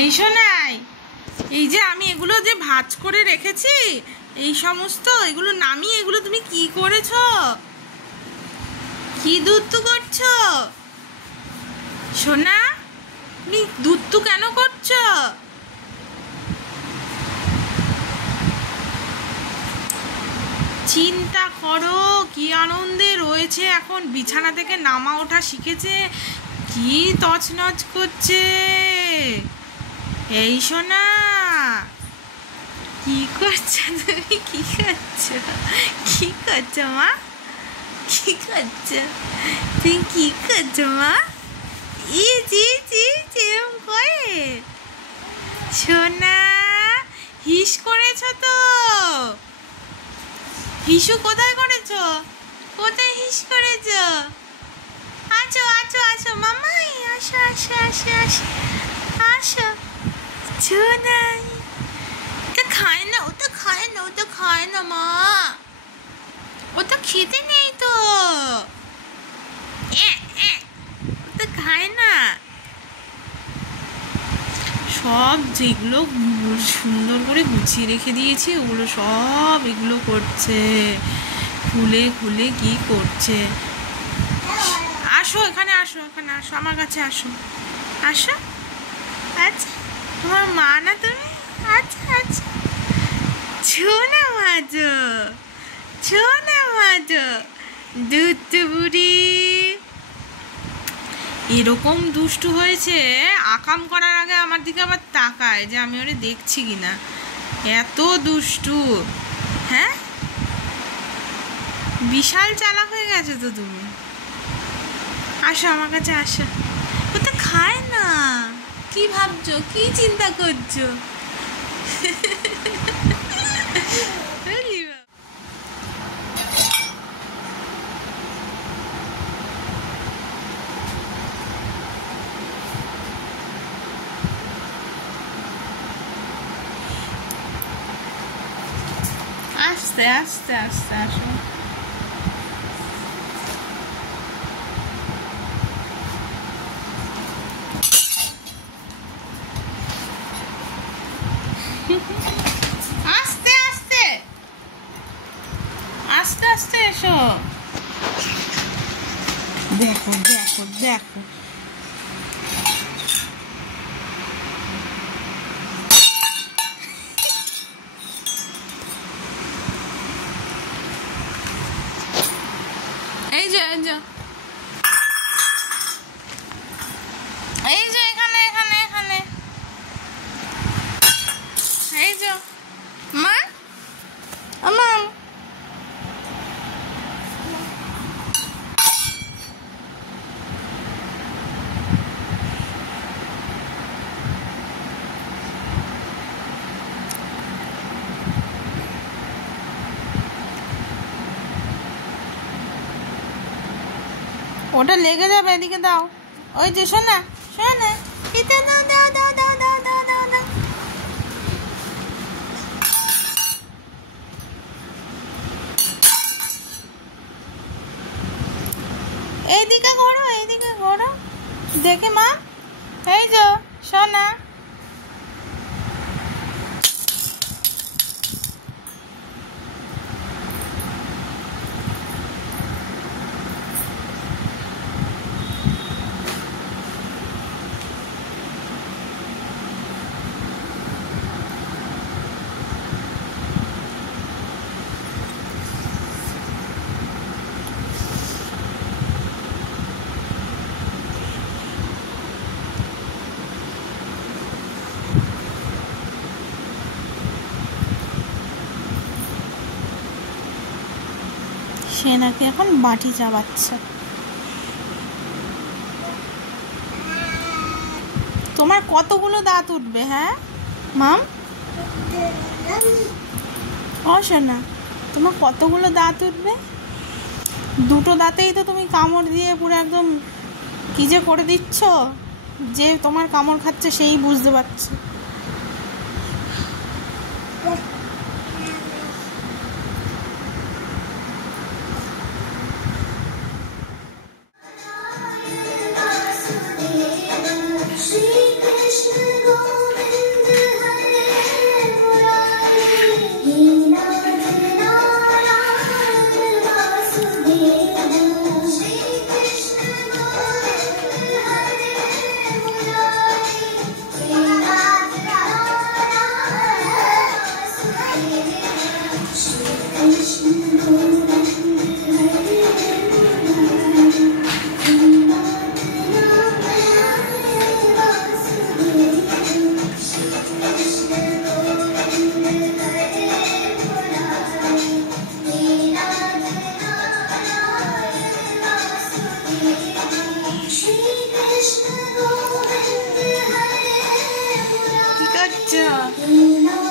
এই শোনাই, এই যে আমি এগুলো যে ভাঁজ করে রেখেছি, এই সমস্ত এগুলো নামিয়ে এগুলো তুমি কি করেছো? কি দুত্তু করছো সোনা? তুমি দুত্তু কেন করছো? চিন্তা করো, কি আনন্দে রয়েছে, এখন বিছানা থেকে নামা ওঠা শিখেছে, কি তছনছ করছে। এই সোনা, কি করছো তুমি? কি করছো? কি করছো মা? কি করছো তুমি? কি করছো মা? এরম করে সোনা, হিস করেছো তো? হিসু কোথায় করেছো? কোথায় হিস করেছো? আছো আছো আছো মামাই, আসো আসো আসো আসো আসো। সোনাই, ওটা খায় না, ওটা খায় না, ওটা খায় না মা, ওটা খেতে নেই তো, ওটা খায় না। সব যেগুলো সুন্দর করে গুছিয়ে রেখে দিয়েছি ওগুলো সব এগুলো করছে, খুলে খুলে কি করছে। আসো এখানে, আসো এখানে, আসো আমার কাছে, আসো আসো। আচ্ছা, তোমার মা না তুমি? আচ্ছা আচ্ছা, ছোনা মাজো, ছোনা মাজো, দুধ বুড়ি। এরকম দুষ্টু হয়েছে, আকাম করার আগে আমার দিকে আবার তাকায় যে আমি ওরে দেখছি কিনা। এত দুষ্টু, হ্যাঁ, বিশাল চালাক হয়ে গেছে তো তুমি। আসো আমার কাছে আসো। ও তো খায় না, কি ভাবছো, কি চিন্তা করছো? আস্তে আস্তে আস্তে আসো। আস্তে আস্তে আস্তে আস্তে এসো। দেখো দেখো দেখো, এই যে এই যে এই যে এখানে এখানে এখানে, এই যে মা, আমার ওটা লেগে যাবে, এদিকে দাও। ওই যে শোনা শোনা, এটা দাও দাও দাও দাও দাও দাও দাও দাও। এইদিকে ঘোরো, এইদিকে ঘোরো, দেখে মা। এই যে শোনা, সে নাকি এখন বাটি চাবাচ্ছে। তোমার কতগুলো দাঁত উঠবে? হ্যাঁ মাম, ও শোনা, তোমার কতগুলো দাঁত উঠবে? দুটো দাঁতেই তো তুমি কামড় দিয়ে পুরো একদম কি যে করে দিচ্ছ, যে তোমার কামড় খাচ্ছে সেই বুঝতে পারছে। Shri Krishna আছো